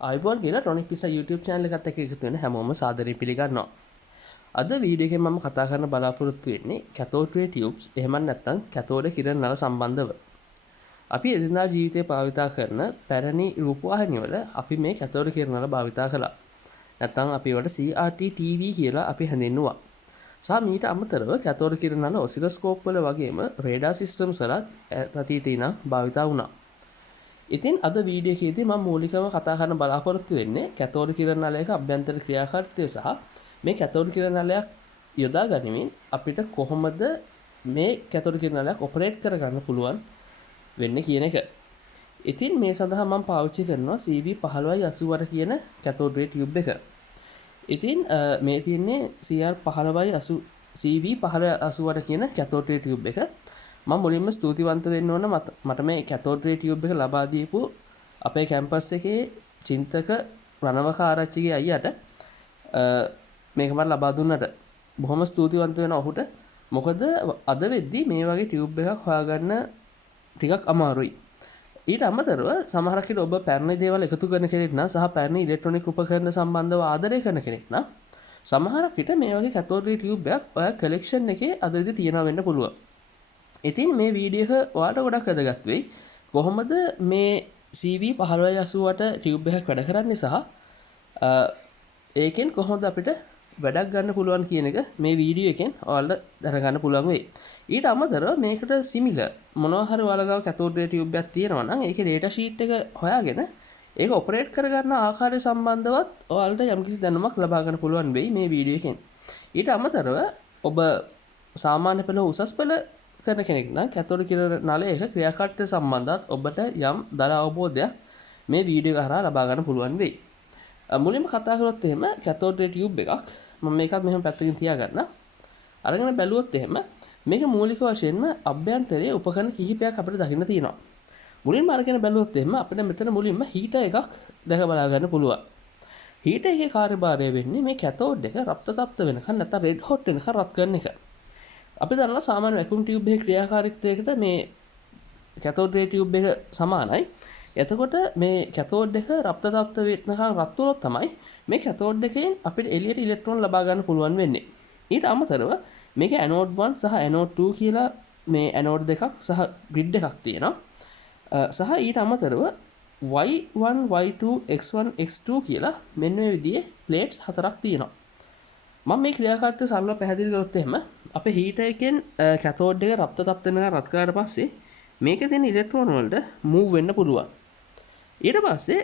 ආයිබෝන් කියලා tonic පිසා YouTube channel එකත් එක්ක එකතු වෙන හැමෝම සාදරයෙන් පිළිගන්නවා. අද වීඩියෝ එකෙන් මම කතා කරන්න බලාපොරොත්තු වෙන්නේ cathode ray tubes එහෙම නැත්නම් cathode කිරණ නල සම්බන්ධව. අපි එදිනදා ජීවිතේ භාවිතා කරන පැරණි රූපවාහිනි වල අපි මේ cathode කිරණ නල භාවිතා කළා. නැත්නම් අපි ඒවට CRT TV කියලා අපි හැඳින්නුවා. සහ මීට අමතරව cathode කිරණ නල ඔසිලොස්කෝප් වල වගේම radar systems වල අතීතේ ඉඳන් භාවිතා වුණා. ඉතින් අද වීඩියෝ එකේදී මම මූලිකව කතා කරන්න බලාපොරොත්තු වෙන්නේ කැතෝඩ් කිරණ නලයක අභ්‍යන්තර ක්‍රියාකාරීත්වය සහ මේ කැතෝඩ් කිරණ නලයක් යොදා ගනිමින් අපිට කොහොමද මේ කැතෝඩ් කිරණ නලයක් ඔපරේට් කරගන්න පුළුවන් වෙන්නේ කියන එක. ඉතින් මේ සඳහා මම පාවිච්චි කරනවා CV1580 කියන කැතෝඩ් රේ ටියුබ් එක. ඉතින් මේ තියෙන්නේ CR1580 CV1580 කියන කැතෝඩ් රේ ටියුබ් එක. මම මුලින්ම ස්තුතිවන්ත වෙන්න ඕන මට මේ කැතෝඩ් රේ ටියුබ් එක ලබා දීපු අපේ කැම්පස් එකේ චින්තක රණවකාරච්චිගේ අයියට මේක මට ලබා දුන්නට බොහොම ස්තුතිවන්ත වෙනවා ඔහුට. මොකද අද වෙද්දි මේ වගේ ටියුබ් එකක් හොයාගන්න ටිකක් අමාරුයි. ඊට අමතරව සමහරක් විට ඔබ පැරණි දේවල් එකතු කරන කෙනෙක් නම් සහ පැරණි ඉලෙක්ට්‍රොනික උපකරණ සම්බන්ධව ආදරය කරන කෙනෙක් නම් සමහරක් විට මේ වගේ කැතෝඩ් රේ ටියුබ් එකක් ඔයා කලෙක්ෂන් එකේ අද විදි තියනවා වෙන්න පුළුවන්. ඉතින් මේ වීඩියෝ එක ඔයාලට ගොඩක් වැදගත් වෙයි. කොහොමද මේ CV1580ට ටියුබ් එකක් වැඩ කරන්නේ සහ ඒකෙන් කොහොමද අපිට වැඩක් ගන්න පුළුවන් කියන එක මේ වීඩියෝ එකෙන් ඔයාලට දැනගන්න පුළුවන් වෙයි. ඊට අමතරව මේකට සිමිලර් මොනවා හරි ඔයාලා ගාව කැතෝඩ් රේ ටියුබ් එකක් තියෙනවා නම් ඒකේ ඩේටා ෂීට් එක හොයාගෙන ඒක ඔපරේට් කරගන්න ආකාරය සම්බන්ධවත් ඔයාලට යම්කිසි දැනුමක් ලබා ගන්න පුළුවන් වෙයි මේ වීඩියෝ එකෙන්. ඊට අමතරව ඔබ සාමාන්‍ය පෙළ උසස් පෙළ කරන කෙනෙක් නම් කැතෝඩ් කිරණ නලයක ක්‍රියාකාරීත්වය සම්බන්ධවත් ඔබට යම් දල අවබෝධයක් මේ වීඩියෝ එක හරහා ලබා ගන්න පුළුවන් වෙයි. මුලින්ම කතා කරොත් එහෙම කැතෝඩ් රේ ටියුබ් එකක් මම මේකත් මෙහෙම පැත්තකින් තියාගන්න. අරගෙන බැලුවොත් එහෙම මේක මූලික වශයෙන්ම අභ්‍යන්තරයේ උපකරණ කිහිපයක් අපිට දකින්න තියෙනවා. මුලින්ම අරගෙන බැලුවොත් එහෙම අපිට මෙතන මුලින්ම හීටර් එකක් දැක බලා ගන්න පුළුවන්. හීටර් එකේ කාර්යභාරය වෙන්නේ මේ කැතෝඩ් එක රප්ත තප්ත වෙනකන් නැත්නම් රෙඩ් හොට් වෙනකන් රත් කරන එක. අපි දන්නවා සාමාන්‍ය වැකියුම් ටියුබ් එකේ ක්‍රියාකාරීත්වයකට මේ කැතෝඩ් රේ ටියුබ් එක සමානයි. එතකොට මේ කැතෝඩ් එක රප්ත තප්ත වෙනකන් රත් වුණොත් තමයි මේ කැතෝඩ් එකෙන් අපිට එළියට ඉලෙක්ට්‍රෝන ලබා ගන්න පුළුවන් වෙන්නේ. ඊට අමතරව මේක ඇනෝඩ් 1 සහ ඇනෝඩ් 2 කියලා මේ ඇනෝඩ් දෙකක් සහ ග්‍රිඩ් එකක් තියෙනවා. සහ ඊට අමතරව Y1 Y2 X1 X2 කියලා මෙන්න මේ විදිහේ ප්ලේට්ස් හතරක් තියෙනවා. මම මේ ක්‍රියාකාරීත්වය සරලව පැහැදිලි කරොත් එහෙම අපේ හීටර් එකෙන් කැතෝඩ් එක රප්ත තප්ත වෙනකන් රත් කරාට පස්සේ මේකේ තියෙන ඉලෙක්ට්‍රෝන වලට මූව් වෙන්න පුළුවන්. ඊට පස්සේ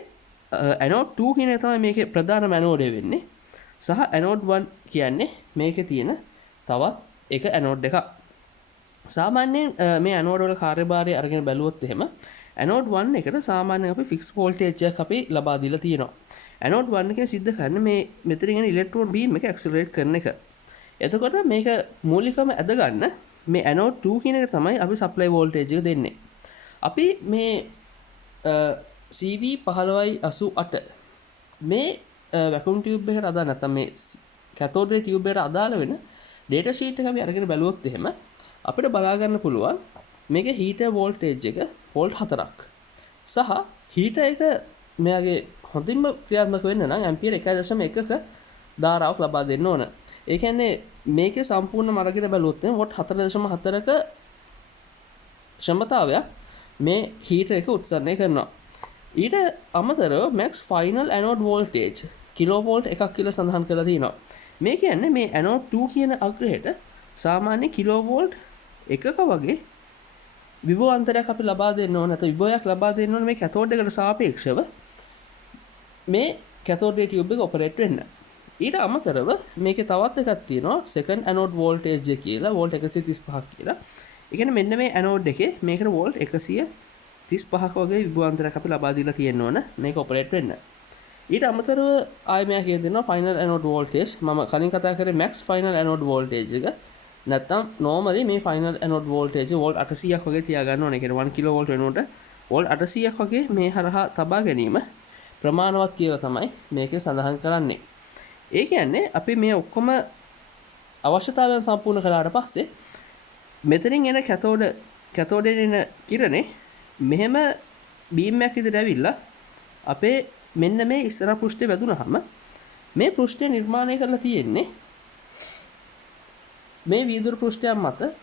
ඇනෝඩ් 2 කියන එක තමයි මේකේ ප්‍රධානම ඇනෝඩය වෙන්නේ. සහ ඇනෝඩ් 1 කියන්නේ මේකේ තියෙන තවත් එක ඇනෝඩ් එකක්. සාමාන්‍යයෙන් මේ ඇනෝඩ් වල කාර්යභාරය අරගෙන බැලුවොත් එහෙම ඇනෝඩ් 1 එකට සාමාන්‍යයෙන් අපි ෆික්ස් වෝල්ටේජ් එකක් අපි ලබා දීලා තියෙනවා. ඇනෝඩ් 1 එකෙන් සිද්ධ කරන්නේ මේ මෙතනින් එන ඉලෙක්ට්‍රෝන බීම් එක ඇක්සලරේට් කරන එක. එතකොට මේක මූලිකවම ඇද ගන්න මේ ඇනෝඩ් 2 කියන එක තමයි අපි සප්ලයි වෝල්ටේජ් එක දෙන්නේ. අපි මේ CV1580 මේ වැකියුම් ටියුබ් එකට අදාළ නැත්නම් මේ කැතෝඩ් රේ ටියුබ් එකට අදාළ වෙන ඩේටා ෂීට් එක අපි අරගෙන බැලුවොත් එහෙම අපිට බලා ගන්න පුළුවන් මේකේ හීටර් වෝල්ටේජ් එක වෝල්ට් 4ක් සහ හීටර් එක මෙයාගේ හොඳින්ම ක්‍රියාත්මක වෙන්න නම් ඇම්පියර් 1.1ක ධාරාවක් ලබා දෙන්න ඕන. ඒ කියන්නේ මේකේ සම්පූර්ණ අරගෙන බැලුවොත් එහෙම වෝල්ට් 4.4ක ක්ෂමතාවයක් මේ හීටර් එක උත්සන්නය කරනවා. ඊට අමතරව max final anode voltage කිලෝවෝල්ට් එකක් කියලා සඳහන් කරලා තියෙනවා. මේ කියන්නේ මේ ඇනෝඩ් 2 කියන අග්‍රයට සාමාන්‍ය කිලෝවෝල්ට් එකක වගේ විභව අන්තරයක් අපි ලබා දෙන්න ඕන. නැත්නම් විභවයක් ලබා දෙන්න ඕන මේ කැතෝඩ් එකට සාපේක්ෂව මේ කැතෝඩ් රේ ටියුබ් එක ඔපරේට් වෙන්න. ඊට අමතරව මේකේ තවත් එකක් තියෙනවා second anode voltage එක කියලා වෝල්ට් 135ක් කියලා. ඒ කියන්නේ මෙන්න මේ ඇනෝඩ් එකේ මේකට වෝල්ට් 135ක වගේ විභව අන්තරයක් අපි ලබා දීලා තියෙන්න ඕන මේක ඔපරේට් වෙන්න. ඊට අමතරව ආයෙ මෙයා කියන දෙනවා ෆයිනල් ඇනෝඩ් වෝල්ටේජ්. මම කලින් කතා කරේ මැක්ස් ෆයිනල් ඇනෝඩ් වෝල්ටේජ් එක. නැත්තම් නෝමලි මේ ෆයිනල් ඇනෝඩ් වෝල්ටේජ් වෝල්ට් 800ක් වගේ තියාගන්න ඕනේ. ඒ කියන්නේ 1 කිලෝවෝල්ට් වෙනකොට වෝල්ට් 800ක් වගේ මේ හරහා තබා ගැනීම ප්‍රමාණවත් කියලා තමයි මේකේ සඳහන් කරන්නේ. ඒ කියන්නේ අපි මේ ඔක්කොම අවශ්‍යතාවයන් සම්පූර්ණ කළාට පස්සේ මෙතනින් එන කැතෝඩෙන් එන කිරණේ මෙහෙම බීම් එකක් විදිහට ඇවිල්ලා අපේ මෙන්න මේ ඉස්සර පෘෂ්ඨය වැදුනහම මේ පෘෂ්ඨය නිර්මාණය කරලා තියෙන්නේ මේ වීදුරු පෘෂ්ඨයක් මත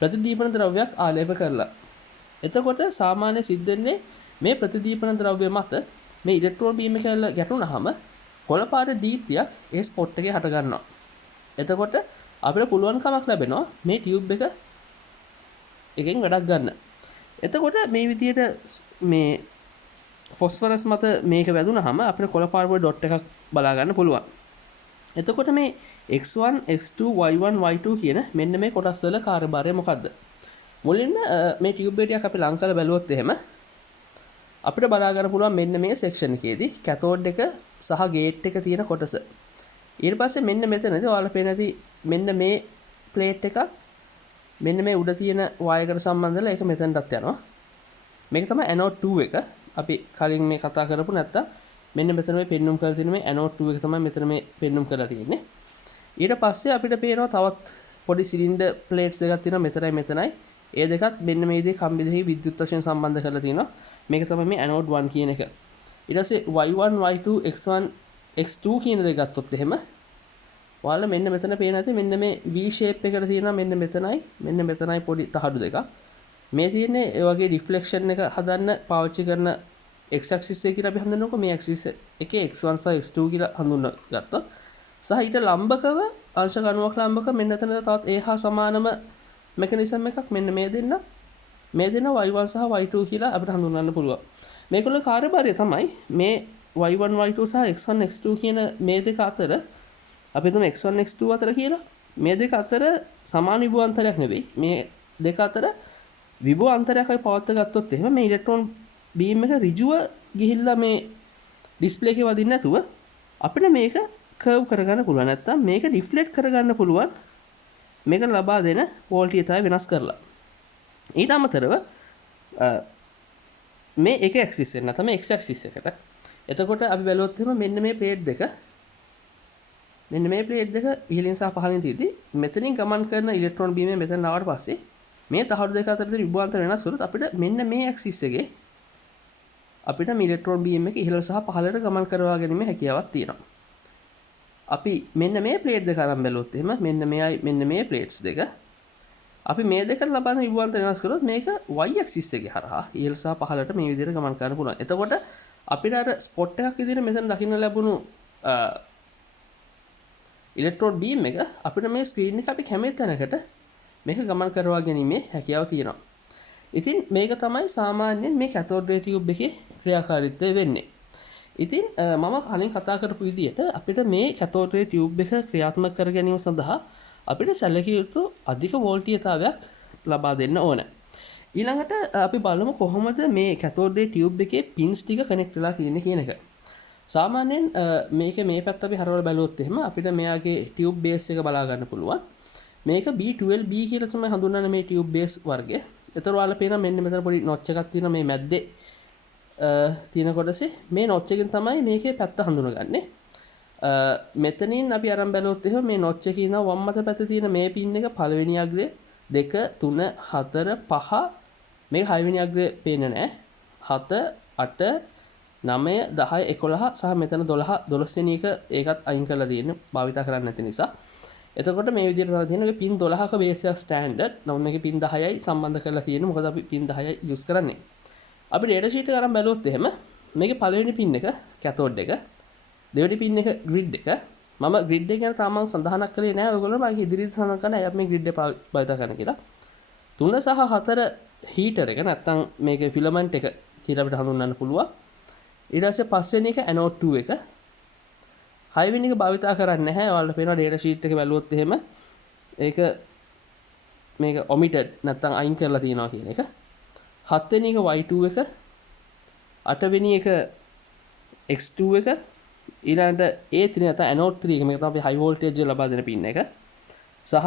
ප්‍රතිදීපන ද්‍රව්‍යයක් ආලේප කරලා. එතකොට සාමාන්‍ය සිද්ධ වෙන්නේ මේ ප්‍රතිදීපන ද්‍රව්‍ය මත මේ ඉලෙක්ට්‍රෝන බීම් එක ගැටුනහම කොළ පාට දීප්තියක් ඒ ස්පොට් එකේ හට ගන්නවා. එතකොට අපිට පුළුවන්කමක් ලැබෙනවා මේ ටියුබ් එක එකෙන් වැඩක් ගන්න. එතකොට මේ විදියට මේ ෆොස්ෆරස් මත මේක වැදුනහම අපිට කොළ පාට ඩොට් එකක් බලා ගන්න පුළුවන්. එතකොට මේ x1 x2 y1 y2 කියන මෙන්න මේ කොටස් වල කාර්යභාරය මොකද්ද? මුලින්ම මේ ටියුබ් එකක් අපි ලං කරලා බැලුවොත් එහෙම අපිට බලා ගන්න පුළුවන් මෙන්න මේ සෙක්ෂන් එකේදී කැතෝඩ් එක සහ ගේට් එක තියෙන කොටස. ඊට පස්සේ මෙන්න මෙතනදී ඔයාලා පේන ඇති මෙන්න මේ ප්ලේට් එකක් මෙන්න මේ උඩ තියෙන වයරයකට සම්බන්ධලා ඒක මෙතනටත් යනවා. මේක තමයි ඇනෝඩ් 2 එක. අපි කලින් මේ කතා කරපු නැත්තම් මෙන්න මෙතන මේ පෙන්눔 කරලා තියෙන මේ ඇනෝඩ් 2 එක තමයි මෙතන මේ පෙන්눔 කරලා තියෙන්නේ. ඊට පස්සේ අපිට පේනවා තවත් පොඩි සිලින්ඩර් ප්ලේට්ස් දෙකක් තියෙනවා මෙතනයි මෙතනයි. ඒ දෙකත් මෙන්න මේ විදිහේ කම්බි දෙකේ විද්‍යුත් වශයෙන් සම්බන්ධ කරලා තියෙනවා. මේක තමයි මේ ඇනෝඩ් 1 කියන එක. ඊට පස්සේ y1 y2 x1 x2 කියන දේ ගත්තොත් එහෙම ඔයාලා මෙන්න මෙතන පේන ඇති මෙන්න මේ V shape එකකට තියෙනවා මෙන්න මෙතනයි පොඩි තහඩු දෙකක්. මේ තියෙන්නේ ඒ වගේ රිෆ්ලෙක්ෂන් එක හදන්න පාවිච්චි කරන x axis එක කියලා අපි හඳුන්වනකො මේ axis එකේ x1 සහ x2 කියලා හඳුන්වගත්තා. සහ ඊට ලම්බකව අංශ 90ක ලම්බක මෙන්න එතන තවත් ඒ හා සමානම මෙකනිසම් එකක් මෙන්න මේ දෙන්න y1 සහ y2 කියලා අපිට හඳුන්වන්න පුළුවන්. මේකවල කාර්යභාරය තමයි මේ y1 y2 සහ x1 x2 කියන මේ දෙක අතර අපි හිතමු x1 x2 අතර කියලා. මේ දෙක අතර සමාන විභව අන්තරයක් නෙවෙයි. මේ දෙක අතර විභව අන්තරයක් අපි පවත්ව ගත්තොත් එහෙම මේ ඉලෙක්ට්‍රෝන බීම් එක ඍජුව ගිහිල්ලා මේ ඩිස්ප්ලේ එකේ වදින්න නැතුව අපිට මේක කර්ව් කරගන්න පුළුවන්. නැත්තම් මේක ඩිෆ්ලෙක්ට් කරගන්න පුළුවන්. මේක ලබා දෙන වෝල්ටේජය වෙනස් කරලා. ඊට අමතරව මේ එක ඇක්සිස් එක නැත්නම් x ඇක්සිස් එකට. එතකොට අපි බැලුවොත් එහෙම මෙන්න මේ ප්ලේට් දෙක ඉහළින් සහ පහළින් තියෙද්දි මෙතනින් ගමන් කරන ඉලෙක්ට්‍රෝන බීමේ මෙතන ආවට පස්සේ මේ තහඩු දෙක අතර තියෙන විභවාන්තර වෙනස් වුණොත් අපිට මෙන්න මේ ඇක්සිස් එකේ අපිට මේ ඉලෙක්ට්‍රෝන බීම් එක ඉහළ සහ පහළට ගමන් කරවා ගැනීමේ හැකියාවක් තියෙනවා. අපි මෙන්න මේ ප්ලේට් දෙක අරන් බැලුවොත් එහෙම මෙන්න මේ ප්ලේට්ස් දෙක අපි මේ දෙකට ලබන විභවාන්තර වෙනස් කරොත් මේක y axis එකේ හරහා ඉහළ සහ පහළට මේ විදිහට ගමන් කරන්න පුළුවන්. එතකොට අපිට අර ස්පොට් එකක් විදිහට මෙතන දකින්න ලැබුණු ඉලෙක්ට්‍රෝන බීම් එක අපිට මේ ස්ක්‍රීන් එක අපි කැමති තැනකට මේක ගමන් කරවා ගැනීමේ හැකියාව තියෙනවා. ඉතින් මේක තමයි සාමාන්‍යයෙන් මේ කැතෝඩ් රේ ටියුබ් එකේ ක්‍රියාකාරීත්වය වෙන්නේ. ඉතින් මම කලින් කතා කරපු විදිහට අපිට මේ කැතෝඩ් රේ ටියුබ් එක ක්‍රියාත්මක කර ගැනීම සඳහා අපිට සැලකිය යුතු අධික වෝල්ටීයතාවයක් ලබා දෙන්න ඕන. ඊළඟට අපි බලමු කොහොමද මේ කැතෝඩ් රේ ටියුබ් එකේ පින්ස් ටික කනෙක්ට් වෙලා තියෙන්නේ කියන එක. සාමාන්‍යයෙන් මේක මේ පැත්ත අපි හරවලා බැලුවොත් එහෙම අපිට මෙයාගේ ටියුබ් බේස් එක බලා ගන්න පුළුවන්. මේක B12B කියලා තමයි හඳුන්වන්නේ මේ ටියුබ් බේස් වර්ගය. ඒතර ඔයාලා පේනවා මෙන්න මෙතන පොඩි නොච් එකක් තියෙනවා මේ මැද්දේ තියෙන කොටසේ මේ නොච් එකෙන් තමයි මේකේ පැත්ත හඳුනගන්නේ. මෙතනින් අපි අරන් බැලුවොත් එහෙම මේ නොච් එකේ ඉන්න වම් අත පැත්තේ තියෙන මේ පින් එක පළවෙනි අග්‍රය 2 3 4 5 මේක 6 වෙනි අග්‍රය පේන්නේ නැහැ. 7 8 9 10 11 සහ මෙතන 12 වෙනි එක ඒකත් අයින් කරලා තියෙන්නේ භාවිතා කරන්නේ නැති නිසා. එතකොට මේ විදිහට තමයි තියෙන්නේ පින් 12ක බේස් එක ස්ටෑන්ඩඩ්. නමුත් මේකේ පින් 10යි සම්බන්ධ කරලා තියෙන්නේ. මොකද අපි පින් 10යි යූස් කරන්නේ. අපි ඩේටා ෂීට් එක අරන් බැලුවොත් එහෙම මේකේ පළවෙනි පින් එක කැතෝඩ් එක, දෙවෙනි පින් එක ග්‍රිඩ් එක. මම ග්‍රිඩ් එක ගැන තාම සඳහනක් කළේ නැහැ. ඔයගොල්ලෝ මම ඉදිරියට සඳහන් කරන්න අය මේ ග්‍රිඩ් එක භාවිත කරන්න කියලා. 3 සහ 4 හීටර් එක නැත්තම් මේකේ ෆිලමන්ට් එක කියලා අපිට හඳුන්වන්න පුළුවන්. ඊට පස්සේ පස්වෙනි එක ඇනෝඩ් 2 එක. 6 වෙනි එක භාවිතා කරන්නේ නැහැ. ඔයාලට පේනවා ඩේටා ෂීට් එක බැලුවොත් එහෙම ඒක මේක ඔමිටඩ් නැත්තම් අයින් කරලා තියෙනවා කියන එක. 7 වෙනි එක Y2 එක. 8 වෙනි එක X2 එක. ඊළඟට A3 නැත්නම් ඇනෝඩ් 3 එක මේක තමයි හයි වෝල්ටේජ් එක ලබා දෙන පින් එක. සහ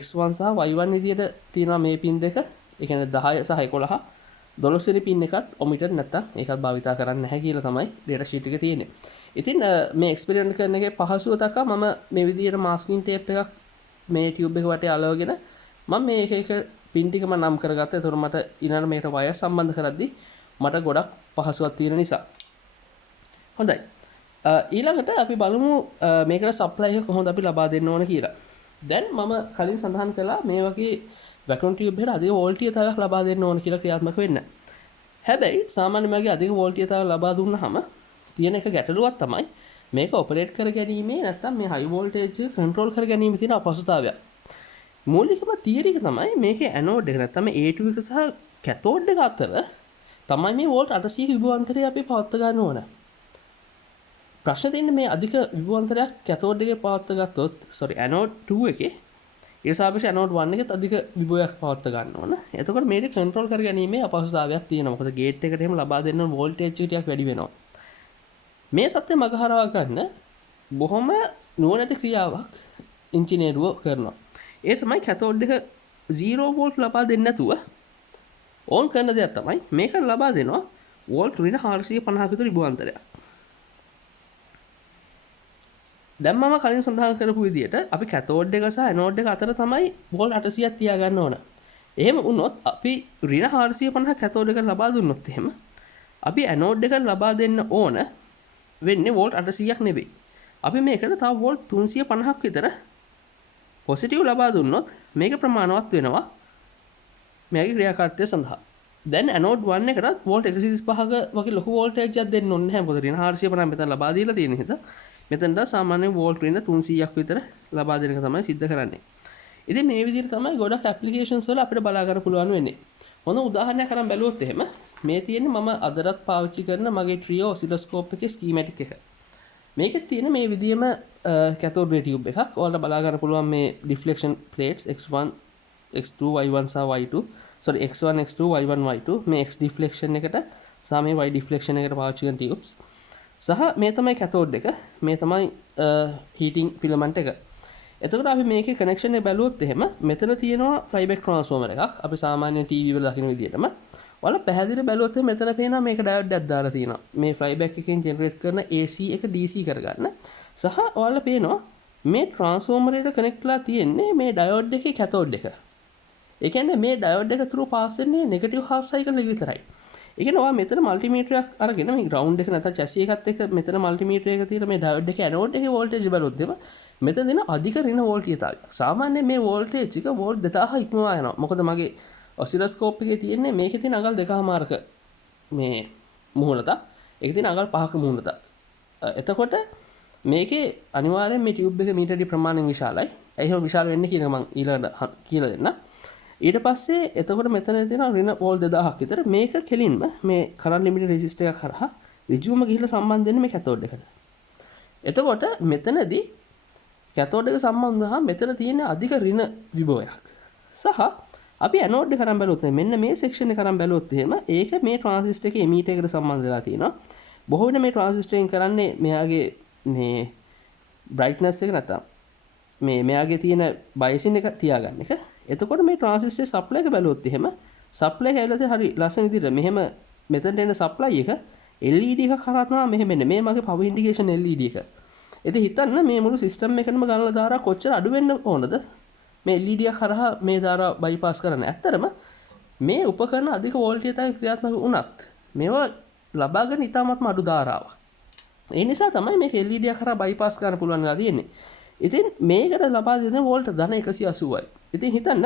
X1 සහ Y1 විදියට තියෙනවා මේ පින් දෙක. ඒ කියන්නේ 10 සහ 11. 12 වෙනි පින් එකත් ඔමිටඩ් නැත්තම් ඒකත් භාවිතා කරන්නේ නැහැ කියලා තමයි ඩේටා ෂීට් එකේ තියෙන්නේ. ඉතින් මේ එක්ස්පෙරිමන්ට් කරන එකේ පහසුව දක්වා මම මේ විදියට මාස්කින් ටේප් එකක් මේ ටියුබ් එක වටේ අලවගෙන මම මේ එක පින් ටික මම නම් කරගත්තා. ඒතකොට මට ඊළඟ මේකට වයර් සම්බන්ධ කරද්දී මට ගොඩක් පහසුවක් තියෙන නිසා. හොඳයි. ඊළඟට අපි බලමු මේකට සප්ලයි එක කොහොමද අපි ලබා දෙන්න ඕන කියලා. දැන් මම කලින් සඳහන් කළා මේ වගේ වැකුම් ටියුබ් එකට අධික වෝල්ටීයතාවයක් ලබා දෙන්න ඕන කියලා ක්‍රියාත්මක වෙන්න. හැබැයි සාමාන්‍ය මාගේ අධික වෝල්ටීයතාවය ලබා දුන්නාම තියෙන එක ගැටලුවක් තමයි මේක ඔපරේට් කර ගැනීමේ නැත්නම් මේ හයි වෝල්ටේජ් එක කන්ට්‍රෝල් කර ගැනීමේ තියෙන අපහසුතාවය. මූලිකම තියරි එක තමයි මේකේ ඇනෝඩ් එක නැත්නම් A2 එක සහ කැතෝඩ් එක අතර තමයි මේ වෝල්ට් 800ක විභවාන්තරය අපි පවත්වා ගන්න ඕන. ප්‍රශ්න තියෙන්නේ මේ අධික විභවාන්තරයක් කැතෝඩ් එකේ පවත්වා ගත්තොත් ඇනෝඩ් 2 එකේ ඒ සාපේක්ෂ ඇනෝඩ් 1 එකෙත් අධික විභවයක් පවත්වා ගන්න ඕන. එතකොට මේක කන්ට්‍රෝල් කර ගැනීමේ අපහසුතාවයක් තියෙනවා. මොකද ගේට් එකට එහෙම ලබා දෙන්න වෝල්ටේජ් එක ටිකක් වැඩි වෙනවා. මේ තත්ත්වය මගහරවා ගන්න බොහොම නුවණැති ක්‍රියාවක් ඉංජිනේරුවෝ කරනවා. ඒ තමයි කැතෝඩ් එක 0 වෝල්ට් ලබා දෙන්නේ නැතුව ඕන් කරන දෙයක් තමයි මේක ලබා දෙනවා වෝල්ට් ඍණ 450ක විතර විභවාන්තරයක්. දැන් මම කලින් සඳහන් කරපු විදිහට අපි කැතෝඩ් එක සහ ඇනෝඩ් එක අතර තමයි වෝල්ට් 800ක් තියාගන්න ඕන. එහෙම වුණොත් අපි ඍණ 450 කැතෝඩ් එක ලබා දුන්නොත් එහෙම අපි ඇනෝඩ් එක ලබා දෙන්න ඕන වෙන්නේ වෝල්ට් 800ක් නෙවෙයි. අපි මේකට තව වෝල්ට් 350ක් විතර පොසිටිව් ලබා දුන්නොත් මේක ප්‍රමාණවත් වෙනවා මේකේ ක්‍රියාකාරීත්වය සඳහා. දැන් ඇනෝඩ් 1 එකටත් වෝල්ට් 135ක වගේ ලොකු වෝල්ටේජ් එකක් දෙන්න ඕනේ නැහැ. මොකද ඍණ 450 මෙතන ලබා දීලා තියෙන හින්දා මෙතනට සාමාන්‍ය වෝල්ට් ඍණ 300ක් විතර ලබා දෙන එක තමයි සිද්ධ කරන්නේ. ඉතින් මේ විදිහට තමයි ගොඩක් ඇප්ලිකේෂන්ස් වල අපිට බලා ගන්න පුළුවන් වෙන්නේ. හොඳ උදාහරණයක් අරන් බැලුවොත් එහෙම මේ තියෙන්නේ මම අදටත් පාවිච්චි කරන මගේ ට්‍රියෝ ඔසිලොස්කෝප් එකේ ස්කීමැටික් එක. මේකේ තියෙන මේ විදිහම කැතෝඩ් රේ ටියුබ් එකක්. ඔයාලට බලා ගන්න පුළුවන් මේ deflection plates x1 x2 y1 සහ y2 x1 x2 y1 y2 මේ x ඩිෆ්ලෙක්ෂන් එකට සහ මේ y ඩිෆ්ලෙක්ෂන් එකට පාවිච්චි කරන ටියුබ්ස්. සහ මේ තමයි කැතෝඩ් එක. මේ තමයි හීටින් ෆිලමන්ට් එක. එතකොට අපි මේකේ කනෙක්ෂන් එක බැලුවොත් එහෙම මෙතන තියෙනවා ෆ්ලයිබැක් ට්‍රාන්ස්ෆෝමර් එකක්. අපි සාමාන්‍ය ටීවී වල දකින විදිහටම. ඔයාලා පැහැදිලිව බැලුවොත් එහෙම මෙතන පේනවා මේක ඩයෝඩ් එකක් දාලා තියෙනවා. මේ ෆ්ලයිබැක් එකෙන් ජෙනරේට් කරන AC එක DC කරගන්න. සහ ඔයාලා පේනවා මේ ට්‍රාන්ස්ෆෝමර් එකට කනෙක්ට් වෙලා තියෙන්නේ මේ ඩයෝඩ් එකේ කැතෝඩ් එක. ඒ කියන්නේ මේ ඩයෝඩ් එක through පාස් වෙන්නේ නෙගටිව් හාෆ් සයිකල් එක විතරයි. ඒ කියන්නේ ඔයා මෙතන මල්ටිමීටරයක් අරගෙන මේ ග්‍රවුන්ඩ් එක නැත්නම් චැසි එකත් එක්ක මෙතන මල්ටිමීටර එක තියෙන මේ ඩයෝඩ් එකේ ඇනෝඩ් එකේ වෝල්ටේජ් බලුවොත් එම මෙතන දෙන අධික ඍණ වෝල්ටීයතාවය. සාමාන්‍යයෙන් මේ වෝල්ටේජ් එක වෝල්ට් 2000 ඉක්මවා යනවා. මොකද මගේ ඔසිලොස්කෝප් එකේ තියෙන්නේ මේකේ තියෙන අගල් 2මාරක මේ මුහුණත. ඒකේ තියෙන අගල් 5ක මුහුණත. එතකොට මේකේ අනිවාර්යෙන් මේ ටියුබ් එක මීටර් ප්‍රමාණයෙන් විශාලයි. ඒ එහෙම විශාල වෙන්නේ කියන මම ඊළඟට කියලා දෙන්න. ඊට පස්සේ එතකොට මෙතන තියෙන ඍණ වෝල්ට් 2000ක් විතර මේක කෙලින්ම මේ කරන්ට් ලිමිටර් රෙසිස්ටර් එකක් කරහා ඍජුවම ගිහිල්ලා සම්බන්ධ වෙන්නේ මේ කැතෝඩ් එකට. එතකොට මෙතනදී කැතෝඩ් එක සම්බන්ධ වුණාම මෙතන තියෙන අධික ඍණ විභවයක්. සහ අපි ඇනෝඩ් එක කරන් බැලුවොත් මෙන්න මේ සෙක්ෂන් එක කරන් බැලුවොත් එහෙම ඒක මේ ට්‍රාන්සිස්ටර් එකේ එමීටර් එකට සම්බන්ධ වෙලා තියෙනවා. බොහෝ වෙන මේ ට්‍රාන්සිස්ටර් එකෙන් කරන්නේ මෙයාගේ මේ බ්‍රයිට්නස් එක නැත්තම් මේ මෙයාගේ තියෙන බයසින් එක තියාගන්න එක. එතකොට මේ ට්‍රාන්සිස්ටර් සප්ලයි එක බැලුවොත් එහෙම සප්ලයි එක ඇවිල්ලා හරි ලස්සන විදිහට මෙහෙම මෙතනට එන සප්ලයි එක LED එක කරා තමයි මෙහෙම එන්නේ. මේ මගේ පවර් ඉන්ඩිකේෂන් LED එක. ඉතින් හිතන්න මේ මුළු සිස්ටම් එකකම ගන්න ධාරා කොච්චර අඩු වෙන්න ඕනද මේ LED එක කරා මේ ධාරා බයිපාස් කරන්න. ඇත්තටම මේ උපකරණ අධික වෝල්ටේජ් ක්‍රියාත්මක වුණත් මේවා ලබා ගන්න ඉතාමත්ම අඩු ධාරාවක්. ඒ නිසා තමයි මේක LED එක කරා බයිපාස් කරන්න පුළුවන් වෙලා තියෙන්නේ. ඉතින් මේකට ලබා දෙන වෝල්ට් ධන 180යි. ඉතින් හිතන්න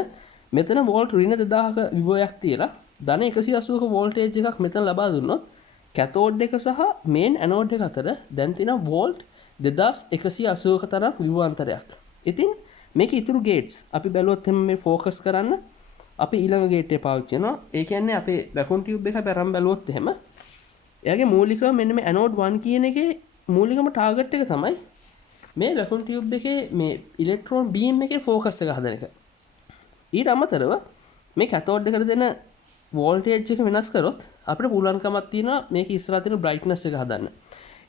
මෙතන වෝල්ට් ඍණ 2000ක විභවයක් තියලා ධන 180ක වෝල්ටේජ් එකක් මෙතන ලබා දුන්නොත් කැතෝඩ් එක සහ මේන් ඇනෝඩ් එක අතර දැන් තියෙන වෝල්ට් 2180ක තරම් විභවාන්තරයක්. ඉතින් මේක ඉතුරු ගේට්ස් අපි බැලුවොත් එහම මේ ෆෝකස් කරන්න අපි ඊළඟ ගේට් එක පාවිච්චි කරනවා. ඒ කියන්නේ අපේ වැකුම් ටියුබ් එක බැරම් බැලුවොත් එහෙම එයාගේ මූලිකව මෙන්න මේ ඇනෝඩ් 1 කියන එකේ මූලිකම ටාගට් එක තමයි මේ වැකුම් ටියුබ් එකේ මේ ඉලෙක්ට්‍රෝන බීම් එකේ ෆෝකස් එක හදන එක. ඊට අමතරව මේ කැතෝඩ් එකට දෙන වෝල්ටේජ් එක වෙනස් කරොත් අපිට පුළුවන්කමක් තියෙනවා මේක ඉස්සරහ තියෙන බ්‍රයිට්නස් එක හදන්න.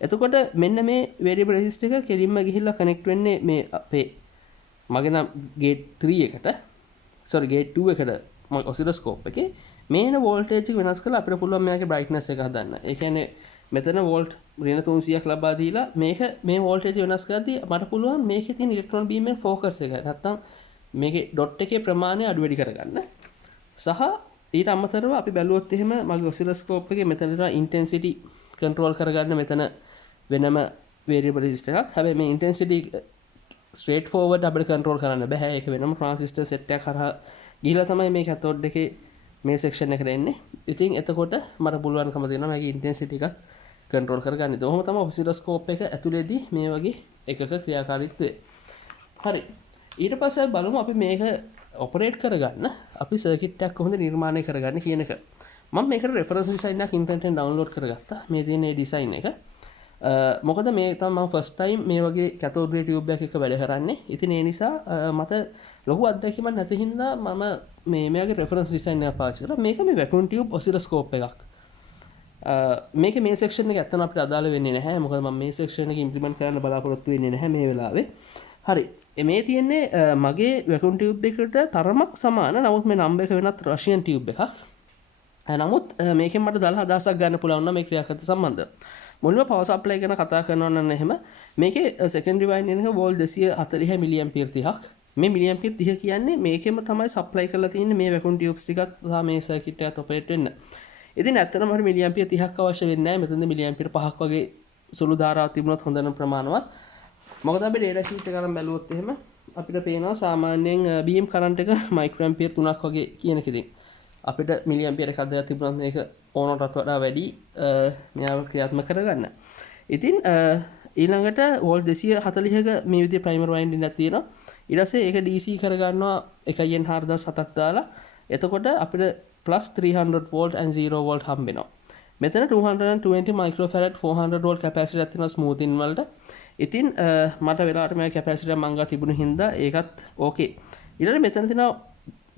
එතකොට මෙන්න මේ වේරියබල් රෙසිස්ටර් එක කෙලින්ම ගිහිල්ලා කනෙක්ට් වෙන්නේ මේ අපේ මගේ නම් ගේට් 3 එකට ගේට් 2 එකට මගේ ඔසිලොස්කෝප් එකේ මේන වෝල්ටේජ් එක වෙනස් කරලා අපිට පුළුවන් මේකේ බ්‍රයිට්නස් එක හදන්න. ඒ කියන්නේ මෙතන වෝල්ට් ඍණ 300ක් ලබා දීලා මේක මේ වෝල්ටේජ් වෙනස් කරද්දී මට පුළුවන් මේකේ තියෙන ඉලෙක්ට්‍රෝන බීම් එකේ ફોකස් එක නැත්තම් මේකේ ඩොට් එකේ ප්‍රමාණය අඩු වැඩි කරගන්න. සහ ඊට අමතරව අපි බැලුවොත් එහෙම මගේ ඔසිලොස්කෝප් එකේ මෙතන ඉන්ටෙන්සිටි කන්ට්‍රෝල් කරගන්න මෙතන වෙනම වේරියබල් රෙසිස්ටර් එකක්. හැබැයි මේ ඉන්ටෙන්සිටි ස්ට්‍රේට් ෆෝවර්ඩ් අපිට කන්ට්‍රෝල් කරන්න බෑ. ඒක වෙනම ට්‍රාන්සිස්ටර් සෙට් එකක් කරා ගිහලා තමයි මේ කැතෝඩ් එකේ මේ සෙක්ෂන් එකට එන්නේ. ඉතින් එතකොට මට පුළුවන්කම තියෙනවා මේකේ ඉන්ටෙන්සිටි එක කන්ට්‍රෝල් කරගන්න. ඒක තමයි ඔසිලොස්කෝප් එක ඇතුලේදී මේ වගේ එකක ක්‍රියාකාරීත්වය. හරි. ඊට පස්සේ බලමු අපි මේක ඔපරේට් කරගන්න අපි සර්කිට් එකක් කොහොමද නිර්මාණය කරගන්නේ කියන එක. මම මේකට රෙෆරන්ස් ඩිසයින් එකක් ඉන්ටර්නෙටෙන් ඩවුන්ලෝඩ් කරගත්තා. මේ තියෙන මේ ඩිසයින් එක. මොකද මේ තමයි මම ෆස්ට් ටයිම් මේ වගේ කැතෝඩ් රේ ටියුබ් එකක් වැඩ කරන්නේ. ඉතින් ඒ නිසා මට ලොකු අත්දැකීමක් නැති හින්දා මම මේගේ රෙෆරන්ස් ඩිසයින් එක පාවිච්චි කරා. මේක මේ වැකියුම් ටියුබ් ඔසිලොස්කෝප් එකක්. මේක මේ සෙක්ෂන් එක ඇත්තට අපිට අදාළ වෙන්නේ නැහැ. මොකද මම මේ සෙක්ෂන් එක ඉම්ප්ලිමන්ට් කරන්න බලාපොරොත්තු වෙන්නේ නැහැ මේ වෙලාවේ. හරි. මේ තියෙන්නේ මගේ වැකියුම් ටියුබ් එකට තරමක් සමාන. නමුත් මේ නම්බර් එක වෙනත් රෂියන් ටියුබ් එකක්. නමුත් මේකෙන් මට දාලා අදහසක් ගන්න පුළුවන් නම් මේ ක්‍රියාකාරීත්වය සම්බන්ධව. මුලින්ම පවර් සප්ලයි ගැන කතා කරනවා නම් එහෙම මේකේ සෙකන්ඩරි වයින්ඩින් එක වෝල්ට් 240 මිලි ඇම්පියර් 30ක්. මේ මිලි ඇම්පියර් 30 කියන්නේ මේකෙම තමයි සප්ලයි කරලා තියෙන්නේ මේ වැකියුම් ටියුබ්ස් ටිකත් සහ මේ සර්කිට් එකත් ඔපරේට් වෙන්න. ඉතින් ඇත්තටම හරි මිලි ඇම්පියර් 30ක් අවශ්‍ය වෙන්නේ නැහැ. මෙතනදී මිලි ඇම්පියර් 5ක් වගේ සුළු ධාරාවක් තිබුණොත් හොඳම ප්‍රමාණවත්. මොකද අපි ඩේටා ෂීට් එක අරන් බැලුවොත් එහෙම අපිට පේනවා සාමාන්‍යයෙන් බීම් කරන්ට් එක මයික්‍රෝ ඇම්පියර් 3ක් වගේ කියන එකකින් අපිට මිලි ඇම්පියර් එකක් දෙයක් තිබුණත් මේක ඕනටත් වඩා වැඩි මෙයාව ක්‍රියාත්මක කරගන්න. ඉතින් ඊළඟට වෝල්ට් 240ක මේ විදිහේ ප්‍රයිමර් වයින්ඩින් එකක් තියෙනවා. ඊට පස්සේ ඒක DC කරගන්නවා 1N4007ක් දාලා. එතකොට අපිට +300 volt and 0 volt හම්බ වෙනවා. මෙතන 220 microfarad 400 volt capacity එකක් තියෙනවා smoothing වලට. ඉතින් මට වෙලාවට මේ කැපැසිටර් මං ගා තිබුණ හින්දා ඒකත් ඕකේ. ඊළඟට මෙතන තියෙනවා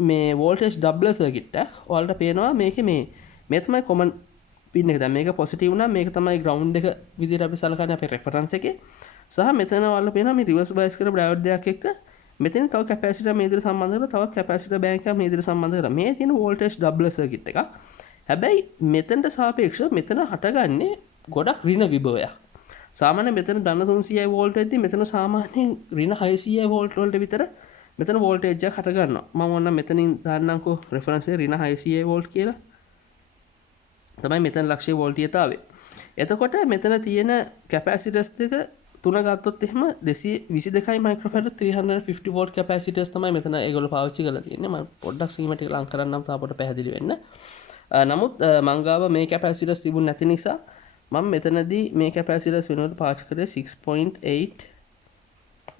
මේ වෝල්ටේජ් ඩබ්ලර් සර්කිට් එක. ඔයාලට පේනවා මේකේ මේ තමයි කොමන් පින් එක. දැන් මේක පොසිටිව් නම් මේක තමයි ග්‍රවුන්ඩ් එක විදිහට අපි සලකන්නේ අපේ රෙෆරන්ස් එකේ. සහ මෙතන ඔයාලට පේනවා මේ රිවර්ස් බයස් කරපු ඩයෝඩ් එකක් එක්ක මෙතන තව කැපැසිටර් මේ විදිහට සම්බන්ධ කරලා තවත් කැපැසිටර් බැංක් එකක් මේ විදිහට සම්බන්ධ කරලා මේ තියෙන වෝල්ටේජ් ඩබ්ලර් සර්කිට් එකක්. හැබැයි මෙතනට සාපේක්ෂව මෙතන හටගන්නේ ගොඩක් ඍණ විභවයක්. සාමාන්‍ය මෙතන ධන 300 වෝල්ට් වෙද්දි මෙතන සාමාන්‍යයෙන් ඍණ 600 වෝල්ට් වලට විතර මෙතන වෝල්ටේජ් එකක් හට ගන්නවා. මම ඕන්න මෙතනින් දාන්නම්කෝ රෙෆරන්ස් එක ඍණ 600 වෝල්ට් කියලා. තමයි මෙතන ලක්ෂ්‍ය වෝල්ටීයතාවය. එතකොට මෙතන තියෙන කැපැසිටර්ස් දෙක තුන ගත්තොත් එහෙම 222 මයික්‍රෝෆැරඩ් 350 වෝල්ට් කැපැසිටර්ස් තමයි මෙතන ඒගොල්ලෝ පාවිච්චි කරලා තියෙන්නේ. මම පොඩ්ඩක් ස්කීමැටික් ලං කරන්නම් තාපොට පැහැදිලි වෙන්න. නමුත් මං ගාව මේ කැපැසිටර්ස් තිබුණ නැති නිසා මම මෙතනදී මේ කැපැසිටර්ස් වෙනුවට පාවිච්චි කරේ 6.8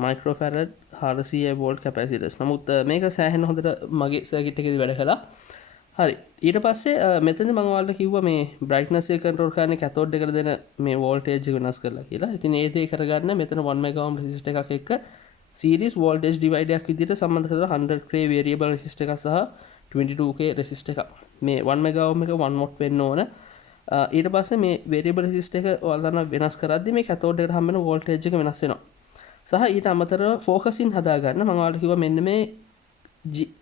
මයික්‍රෝෆැරඩ් 400 වෝල්ට් කැපැසිටර්ස්. නමුත් මේක සෑහෙන හොඳට මගේ සර්කිට් එකේදී වැඩ කළා. හරි. ඊට පස්සේ මෙතනදී මම ඔයාලට කිව්වා මේ බ්‍රයිට්නස් එක කන්ට්‍රෝල් කරන්නේ කැතෝඩ් එකට දෙන මේ වෝල්ටේජ් එක වෙනස් කරලා කියලා. ඉතින් ඒ දේ කරගන්න මෙතන 1 මෙගා ඕම් රෙසිස්ටර් එකක් එක්ක සීරීස් වෝල්ටේජ් ඩිවයිඩර් එකක් විදිහට සම්බන්ධ කරලා 100k වේරියබල් රෙසිස්ටර් එකක් සහ 22k රෙසිස්ටර් එකක්. මේ 1 මෙගා ඕම් එක 1 watt වෙන්න ඕන. ඊට පස්සේ මේ වේරියබල් රෙසිස්ටර් එක ඔයාලා වෙනස් කරද්දි මේ කැතෝඩ් එකට හම්බ වෙන වෝල්ටේජ් එක වෙනස් වෙනවා. සහ ඊට අමතරව ෆෝකසින් හදාගන්න මම ඔයාලට කිව්වා මෙන්න මේ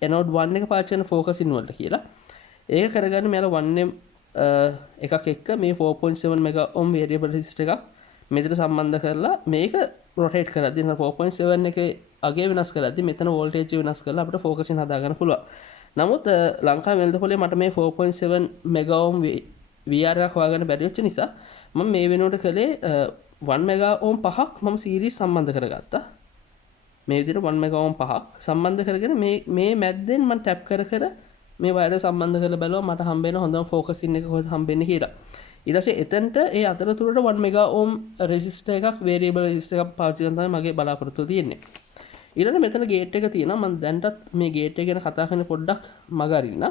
ඇනෝඩ් 1 එක පාවිච්චි කරන ෆෝකසින් වලට කියලා. ඒක කරගන්න මෙයාලා 1M එකක් එක්ක මේ 4.7 මෙගා ඕම් වේරියබල් රෙසිස්ටර් එකක් මෙතන සම්බන්ධ කරලා මේක රොටේට් කරද්දී 4.7 එකේ අගේ වෙනස් කරද්දී මෙතන වෝල්ටේජ් වෙනස් කරලා අපිට ෆෝකසින් හදාගන්න පුළුවන්. නමුත් ලංකාවේ වෙළඳපොලේ මට මේ 4.7 මෙගා ඕම් VR එකක් හොයාගන්න බැරි වෙච්ච නිසා මම මේ වෙනුවට කළේ 1 මෙගා ඕම් 5ක් මම සීරීස් සම්බන්ධ කරගත්තා. මේ විදිහට 1 මෙගා ඕම් 5ක් සම්බන්ධ කරගෙන මේ මැද්දෙන් මම ටැප් කර මේ වයර් සම්බන්ධ කරලා බැලුවා මට හම්බ වෙන හොඳම ෆෝකසින් එක කොහෙද හම්බෙන්නේ කියලා. ඊට පස්සේ එතනට ඒ අතරතුරට 1 මෙගා ඕම් රෙසිස්ටර් එකක් වේරියබල් රෙසිස්ටර් එකක් පාවිච්චි කරන තමයි මගේ බලාපොරොත්තුව තියෙන්නේ. ඊළඟ මෙතන ගේට් එක තියෙනවා. මම දැන්ටත් මේ ගේට් එක ගැන කතා කරන්න පොඩ්ඩක් මග අරින්න.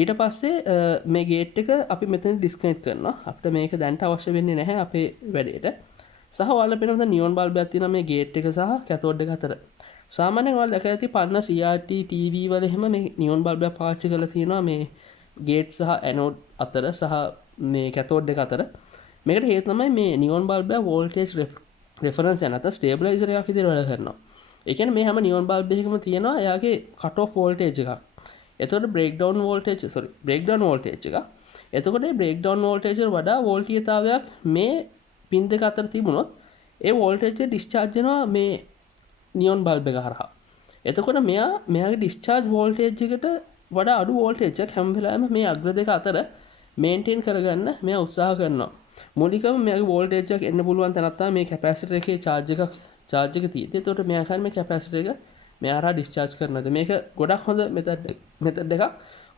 ඊට පස්සේ මේ ගේට් එක අපි මෙතන ඩිස්කනෙක්ට් කරනවා. අපිට මේක දැන්ට අවශ්‍ය වෙන්නේ නැහැ අපේ වැඩේට. සහ ඔයාලා පේනවා නියොන් බල්බයක් තියෙනවා මේ ගේට් එක සහ කැතෝඩ් එක අතර. සාමාන්‍යයෙන් ඔයාලා දැකලා ඇති පරණ CRT TV වල එහෙම මේ නියොන් බල්බයක් පාවිච්චි කරලා තියෙනවා මේ ගේට් සහ ඇනෝඩ් අතර සහ මේ කැතෝඩ් එක අතර. මේකට හේතුව තමයි මේ නියොන් බල්බය වෝල්ටේජ් රෙෆරන්ස් එක නැත්නම් ස්ටේබිලයිසර් එකක් විදිහට වැඩ කරනවා. ඒ කියන්නේ මේ හැම නියොන් බල්බ් එකකම තියෙනවා එයාගේ කට් ඔෆ් වෝල්ටේජ් එකක්. එතකොට බ්‍රේක්ඩවුන් වෝල්ටේජ් එක. එතකොට මේ බ්‍රේක්ඩවුන් වෝල්ටේජ් එකට වඩා වෝල්ටීයතාවයක් මේ පින් දෙක අතර තිබුණොත් ඒ වෝල්ටේජ් එක ඩිස්චාර්ජ් වෙනවා මේ නියොන් බල්බ් එක හරහා. එතකොට මෙයාගේ ඩිස්චාර්ජ් වෝල්ටේජ් එකට වඩා අඩු වෝල්ටේජ් එකක් හැම වෙලාවෙම මේ අග්‍ර දෙක අතර මේන්ටේන් කරගන්න මෙයා උත්සාහ කරනවා. මූලිකවම මේකේ වෝල්ටේජ් එක එන්න පුළුවන් තැනක් තමයි මේ කැපැසිටර් එකේ charge එක තියෙද්දි. එතකොට මෙයාට මේ කැපැසිටර් එක මෙයාට ඩිස්චාර්ජ් කරනවාද මේක ගොඩක් හොඳ මෙතඩ් එකක්.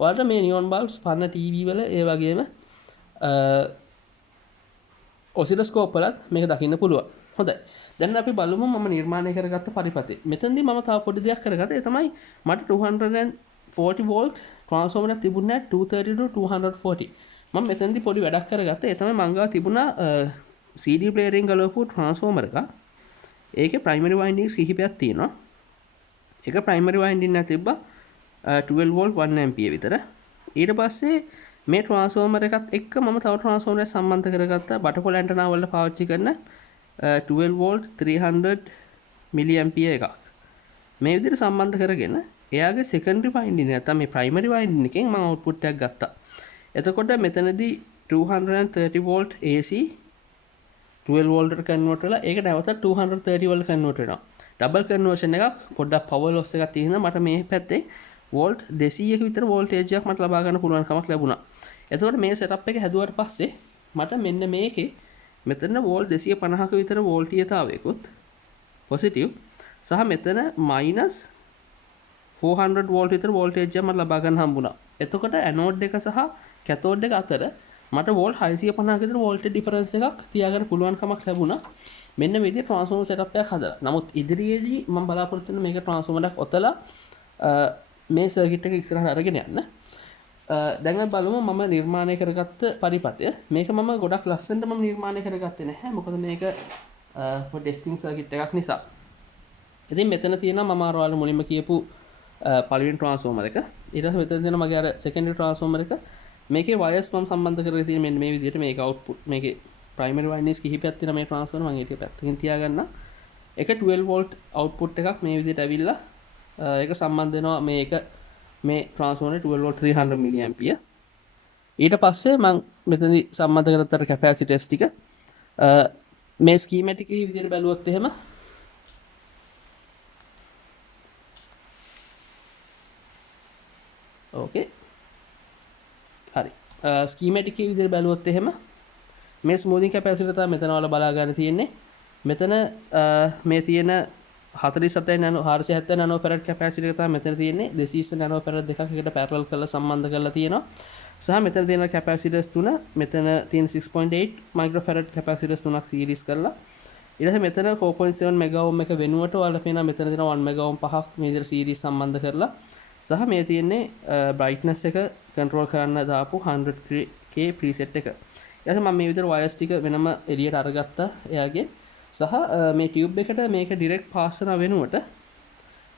ඔයාලට මේ නියොන් බල්බ්ස් පන්න ටීවී වල ඒ වගේම ඔසිලොස්කෝප් වලත් මේක දකින්න පුළුවන්. හොඳයි. දැන් අපි බලමු මම නිර්මාණය කරගත්ත පරිපථය. මෙතනදී මම තව පොඩි දෙයක් කරගත්තා. ඒ තමයි මට 240 වෝල්ට් ට්‍රාන්ස්ෆෝමර් එකක් තිබුණේ 230 to 240. මම මෙතනදී පොඩි වැඩක් කරගත්තා. ඒ තමයි මං ගාව තිබුණා CD ප්ලේයරින් ගලවපු ට්‍රාන්ස්ෆෝමර් එකක්. ඒකේ ප්‍රයිමරි වයින්ඩින්ග්ස් කිහිපයක් තියෙනවා. එක ප්‍රයිමරි වයින්ඩින් එක තිබ්බා 12 වෝල්ට් 1 ඇම්පියර් විතර. ඊට පස්සේ මේ ට්‍රාන්ස්ෆෝමර් එකත් එක්ක මම තව ට්‍රාන්ස්ෆෝමර් එකක් සම්බන්ධ කරගත්තා බටර් ඇන්ටනා වල පාවිච්චි කරන 12 වෝල්ට් 300 මිලි ඇම්පියර් එකක්. මේ විදිහට සම්බන්ධ කරගෙන එයාගේ සෙකන්ඩරි වයින්ඩින් නැත්නම් මේ ප්‍රයිමරි වයින්ඩින් එකෙන් මම අවුට්පුට් එකක් ගත්තා. එතකොට මෙතනදී 230 වෝල්ට් AC 12 වෝල්ට් එකට කන්වර්ට් වෙලා ඒක නැවත 230 වලට කන්වර්ට් වෙනවා. ඩබල් කන්වර්ෂන් එකක් පොඩ්ඩක් පවර් ලොස් එකක් තියෙනවා. මට මේ පැත්තේ වෝල්ට් 200ක විතර වෝල්ටේජ් එකක් මට ලබා ගන්න පුළුවන් කමක් ලැබුණා. එතකොට මේ සෙටප් එක හැදුවට පස්සේ මට මෙන්න මේකේ මෙතන වෝල්ට් 250ක විතර වෝල්ටීයතාවයකුත් පොසිටිව් සහ මෙතන මයිනස් 400 වෝල්ට් විතර වෝල්ටේජ් එකක් මට ලබා ගන්න හම්බුණා. එතකොට ඇනෝඩ් එක සහ කැතෝඩ් එක අතර මට වෝල්ට් 650ක විතර වෝල්ටේජ් ඩිෆරන්ස් එකක් තියාගන්න පුළුවන් කමක් ලැබුණා. මෙන්න මේ විදිහේ ට්‍රාන්ස්ෆෝමර් සෙටප් එකක් හදලා. නමුත් ඉදිරියේදී මම බලාපොරොත්තු වෙන මේක ට්‍රාන්ස්ෆෝමර් එකක් ඔතලා මේ සර්කිට් එක ඉස්සරහට අරගෙන යන්න. දැන් අපි බලමු මම නිර්මාණය කරගත්ත පරිපථය. මේක මම ගොඩක් ලස්සනට මම නිර්මාණය කරගත්තේ නැහැ. මොකද මේක ටෙස්ටිං සර්කිට් එකක් නිසා. ඉතින් මෙතන තියෙනවා මම අර ඔයාලට මුලින්ම කියපු පළවෙනි ට්‍රාන්ස්ෆෝමර් එක. ඊට පස්සේ මෙතන තියෙනවා මගේ අර සෙකන්ඩරි ට්‍රාන්ස්ෆෝමර් එක. මේකේ වයර්ස් මම සම්බන්ධ කරගෙන තියෙන මෙන්න මේ විදිහට මේක අවුට්පුට් මේකේ ප්‍රයිමරි වයින්ඩින්ග්ස් කිහිපයක් තියෙනවා මේ ට්‍රාන්ස්ෆෝමර් මම ඒක පැත්තකින් තියාගන්න. ඒක 12 වෝල්ට් අවුට්පුට් එකක් මේ විදිහට ඇවිල්ලා ඒක සම්බන්ධ වෙනවා මේක මේ ට්‍රාන්ස්ෆෝමරේ 12 වෝල්ට් 300 මිලි ඇම්පියර්. ඊට පස්සේ මම මෙතනදී සම්බන්ධ කරගත්ත කැපැසිටර්ස් ටික මේ ස්කීමැටික් එකේ විදිහට බැලුවොත් එහෙම ඕකේ හරි ස්කීමැටික් එකේ විදිහට බැලුවොත් එහෙම මේ ස්මූතින් කැපැසිටර් තමයි මෙතන වල බලා ගන්න තියෙන්නේ. මෙතන මේ තියෙන 47 නැනෝ 470 නැනෝ ෆැරඩ් කැපැසිටර් එක තමයි මෙතන තියෙන්නේ. 220 නැනෝ ෆැරඩ් දෙකක් එකට පැරලල් කරලා සම්බන්ධ කරලා තියෙනවා. සහ මෙතන තියෙන කැපැසිටර්ස් තුන මෙතන තියෙන 6.8 මයික්‍රෝ ෆැරඩ් කැපැසිටර්ස් තුනක් සීරීස් කරලා ඊට පස්සේ මෙතන 4.7 මෙගා ඕම් එක වෙනුවට ඔයාලා පේනවා මෙතන තියෙන 1 මෙගා ඕම් පහක් මේ විදිහට සීරීස් සම්බන්ධ කරලා සහ මේ තියෙන්නේ බ්‍රයිට්නස් එක කන්ට්‍රෝල් කරන්න දාපු 100k ප්‍රීසෙට් එක. ඊට මම මේ විදිහට වයර්ස් ටික වෙනම එළියට අරගත්තා එයාගේ සහ මේ ටියුබ් එකට මේක ඩිරෙක්ට් පාස් කරන වෙනුවට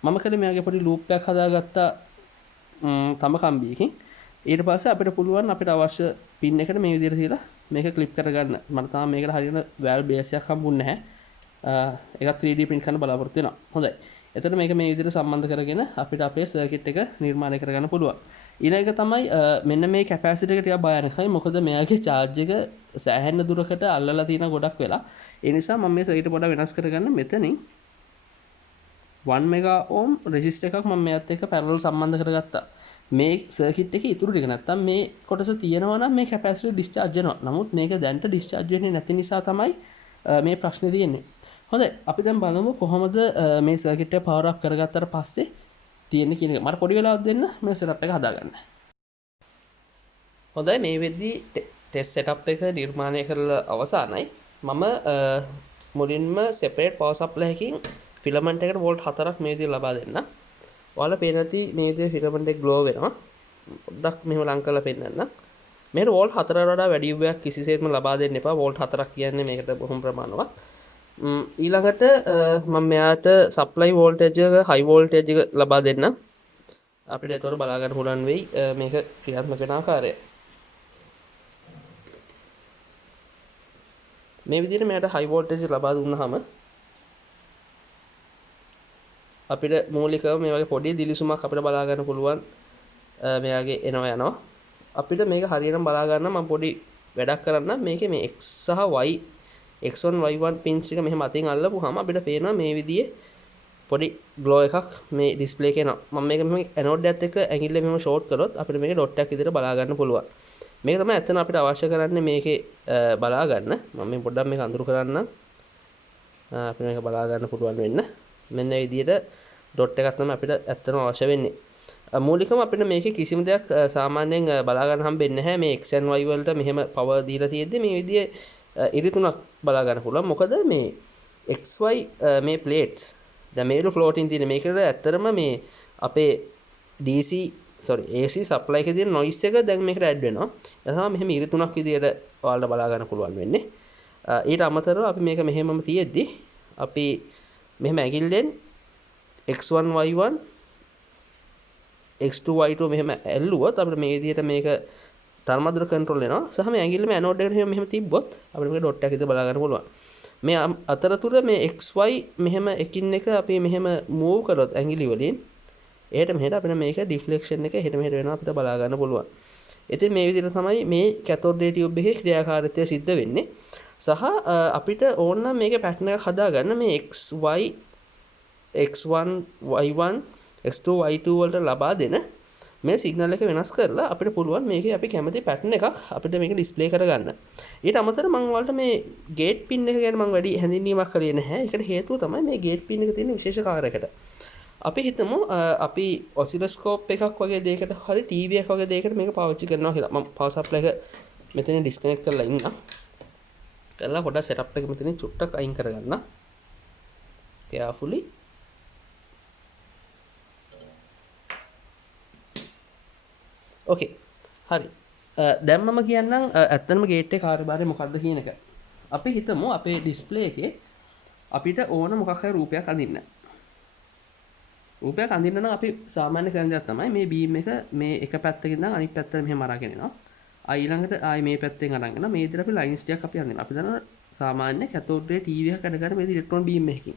මම කළේ මෙයාගේ පොඩි ලූප් එකක් හදාගත්තා තම කම්බියකින්. ඊට පස්සේ අපිට පුළුවන් අපිට අවශ්‍ය පින් එකට මේ විදිහට තියලා මේක ක්ලිප් කරගන්න. මට තාම මේකට හරියන වැල් බේස් එකක් හම්බුන්නේ නැහැ. ඒක 3D print කරන්න බලාපොරොත්තු වෙනවා. හොඳයි. එතකොට මේක මේ විදිහට සම්බන්ධ කරගෙන අපිට අපේ සර්කිට් එක නිර්මාණය කරගන්න පුළුවන්. ඊළඟ එක තමයි මෙන්න මේ කැපැසිටර් එක ටිකක් භයානකයි. මොකද මෙයාගේ charge එක සෑහෙන දුරකට අල්ලලා තියෙන ගොඩක් වෙලා. ඒ නිසා මම මේ සර්කිට් පොඩ්ඩක් වෙනස් කරගන්න මෙතනින් 1 මෙගා ඕම් රෙසිස්ටර් එකක් මම මෙයත් එක්ක පැරලල් සම්බන්ධ කරගත්තා. මේ සර්කිට් එකේ ඉතුරු ටික නැත්තම් මේ කොටස තියෙනවා නම් මේ කැපැසිටර් ඩිස්චාර්ජ් වෙනවා. නමුත් මේක දැන්ට ඩිස්චාර්ජ් වෙන්නේ නැති නිසා තමයි මේ ප්‍රශ්නේ තියෙන්නේ. හොඳයි අපි දැන් බලමු කොහොමද මේ සර්කිට් එක පවර් අප් කරගත්තට පස්සේ තියෙන්නේ කියන එක. මට පොඩි වෙලාවක් දෙන්න මේ සෙටප් එක හදාගන්න. හොඳයි මේ වෙද්දී ටෙස්ට් සෙටප් එක නිර්මාණය කරලා අවසానයි. මම මුලින්ම සෙපරේට් පවර් සප්ලයි එකකින් ෆිලමන්ට් එකට වෝල්ට් 4ක් මේ විදිහට ලබා දෙන්න. ඔයාලා පේන ඇති මේ විදිහේ ෆිලමන්ට් එක ග්ලෝ වෙනවා. පොඩ්ඩක් මෙහෙම ලං කරලා පෙන්නන්න. මේකට වෝල්ට් 4කට වඩා වැඩි උබයක් කිසිසේත්ම ලබා දෙන්න එපා. වෝල්ට් 4ක් කියන්නේ මේකට බොහොම ප්‍රමාණවත්. ඊළඟට මම මෙයාට සප්ලයි වෝල්ටේජ් එක හයි වෝල්ටේජ් එක ලබා දෙන්න. අපිට ඒතකොට බලා ගන්න පුළුවන් වෙයි මේක ක්‍රියාත්මක වෙන ආකාරය. මේ විදිහට මෙයාට හයි වෝල්ටේජ් ලබා දුන්නාම අපිට මූලිකව මේ වගේ පොඩි දිලිසුමක් අපිට බලා ගන්න පුළුවන් මෙයාගේ එනවා යනවා. අපිට මේක හරියටම බලා ගන්න මම පොඩි වැඩක් කරන්න මේකේ මේ x සහ y x1 y1 pins ටික මෙහෙම අතින් අල්ලපුවාම අපිට පේනවා මේ විදිහේ පොඩි ග්ලෝ එකක් මේ ඩිස්ප්ලේ එකේ එනවා. මම මේක මෙහෙම ඇනෝඩ් එකත් එක්ක ඇඟිල්ල මෙහෙම ෂෝට් කරොත් අපිට මේකේ ඩොට් එකක් විදිහට බලා ගන්න පුළුවන්. මේක තමයි ඇත්තන අපිට අවශ්‍ය කරන්නේ මේකේ බලා ගන්න. මම මේ පොඩ්ඩක් මේක අඳුරු කරන්නම්. අපිට මේක බලා ගන්න පුළුවන් වෙන්න. මෙන්න මේ විදිහට ඩොට් එකක් තමයි අපිට ඇත්තම අවශ්‍ය වෙන්නේ. මූලිකව අපිට මේකේ කිසිම දෙයක් සාමාන්‍යයෙන් බලා ගන්න හම්බෙන්නේ නැහැ. මේ x and y වලට මෙහෙම පවර් දීලා තියෙද්දි මේ විදිහේ ඉරි තුනක් බලා ගන්න පුළුවන්. මොකද මේ xy මේ ප්ලේට්ස් දැන් මේක ෆ්ලෝටින් තියෙන මේකට ඇත්තටම මේ අපේ DC AC සප්ලයි එකේ තියෙන නොයිස් එක දැන් මේකට ඇඩ් වෙනවා. ඒ තමයි මෙහෙම ඉරි තුනක් විදියට ඔයාලට බලා ගන්න පුළුවන් වෙන්නේ. ඊට අමතරව අපි මේක මෙහෙමම තියෙද්දි අපි මෙහෙම ඇගිල්ලෙන් x1 y1 x2 y2 මෙහෙම ඇල්ලුවොත් අපිට මේ විදියට මේක තරමද්දර කන්ට්‍රෝල් වෙනවා. සහ මේ ඇඟිල්ලේ ඇනෝඩ් එකට මෙහෙම තිබ්බොත් අපිට මේක ඩොට් එකක් විතර බලා ගන්න පුළුවන්. මේ අතරතුර මේ xy මෙහෙම එකින් එක අපි මෙහෙම මූව් කරොත් ඇඟිලි වලින් එහෙට මෙහෙට අපිට මේක ඩිෆ්ලෙක්ෂන් එක එහෙට මෙහෙට වෙනවා අපිට බලා ගන්න පුළුවන්. ඉතින් මේ විදිහට තමයි මේ කැතෝඩ් රේ ටියුබ් එකේ ක්‍රියාකාරීත්වය සිද්ධ වෙන්නේ. සහ අපිට ඕන නම් මේකේ පැටර්න් එකක් හදාගන්න මේ xy x1 y1 x2 y2 වලට ලබා දෙන මේ සිග්නල් එක වෙනස් කරලා අපිට පුළුවන් මේකේ අපි කැමති පැටර්න් එකක් අපිට මේක ඩිස්ප්ලේ කරගන්න. ඊට අමතරව මම ඔයාලට මේ ගේට් පින් එක ගැන මම වැඩි හැඳින්වීමක් කරේ නැහැ. ඒකට හේතුව තමයි මේ ගේට් පින් එක තියෙන විශේෂ කාර්යයකට. අපි හිතමු අපි ඔසිලොස්කෝප් එකක් වගේ දෙයකට හරි ටීවී එකක් වගේ දෙයකට මේක පාවිච්චි කරනවා කියලා. මම පවර් සප්ලයි එක මෙතන ඩිස්කනෙක්ට් කරලා ඉන්නම්. කරලා පොඩ්ඩක් සෙටප් එක මෙතනින් චුට්ටක් අයින් කරගන්න. carefully ඕකේ හරි දැන් මම කියන්නම් ඇත්තටම ගේට් එකේ කාර්යභාරය මොකක්ද කියන එක. අපි හිතමු අපේ ඩිස්ප්ලේ එකේ අපිට ඕන මොකක් හරි රූපයක් අඳින්න. රූපයක් අඳින්න නම් අපි සාමාන්‍ය කරන දේ තමයි මේ බීම් එක මේ එක පැත්තකින් ඉඳන් අනිත් පැත්තට මෙහෙම අරගෙන එනවා. ඊළඟට ආයි මේ පැත්තෙන් අරගෙන මේ විදිහට අපි ලයින්ස් ටිකක් අපි අඳිනවා. අපි දන්නවා සාමාන්‍ය කැතෝඩ් රේ ටීවී එකක් අඩ ගන්න මේ ඉලෙක්ට්‍රෝන බීම් එකකින්.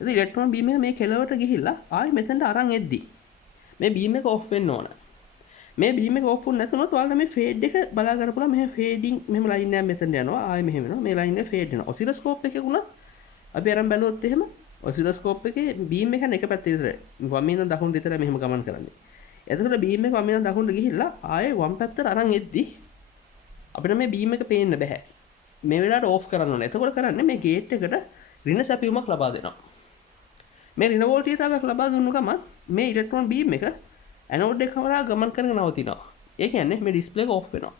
ඉතින් ඉලෙක්ට්‍රෝන බීම් එක මේ කෙළවරට ගිහිල්ලා ආයි මෙතනට අරන් එද්දි මේ බීම් එක ඔෆ් වෙන්න ඕන. මේ බීම් එක ඔෆ් වුනේ නැතුනොත් ඔයාලට මේ ෆේඩ් එක බලා ගන්න පුළුවන්. මෙහෙම ෆේඩින් මෙහෙම ලයින් එකක් මෙතන යනවා. ආයි මෙහෙම වෙනවා. මේ ලයින් එක ෆේඩ් වෙනවා. ඔසිලොස්කෝප් එකේ වුණා අපි අරන් බැලුවොත් එහෙම ඔසිලොස්කෝප් එකේ බීම් එක එක පැත්තේ විතරයි. වම් ඉඳන් දකුණට විතරයි මෙහෙම ගමන් කරන්නේ. එතකොට බීම් එක වම් ඉඳන් දකුණට ගිහිල්ලා ආයේ වම් පැත්තට අරන් එද්දි අපිට මේ බීම් එක පේන්න බෑ. මේ වෙලාවට ඕෆ් කරන්න ඕනේ. එතකොට කරන්නේ මේ ගේට් එකට ඍණ සැපයුමක් ලබා දෙනවා. මේ ඍණ වෝල්ටේජයක් ලබා දුන්නු ගමන් මේ ඉලෙක්ට්‍රෝන බීම් එක ඇනෝඩ් එක කරා ගමන් කරගෙන නවතිනවා. ඒ කියන්නේ මේ ඩිස්ප්ලේ එක ඕෆ් වෙනවා.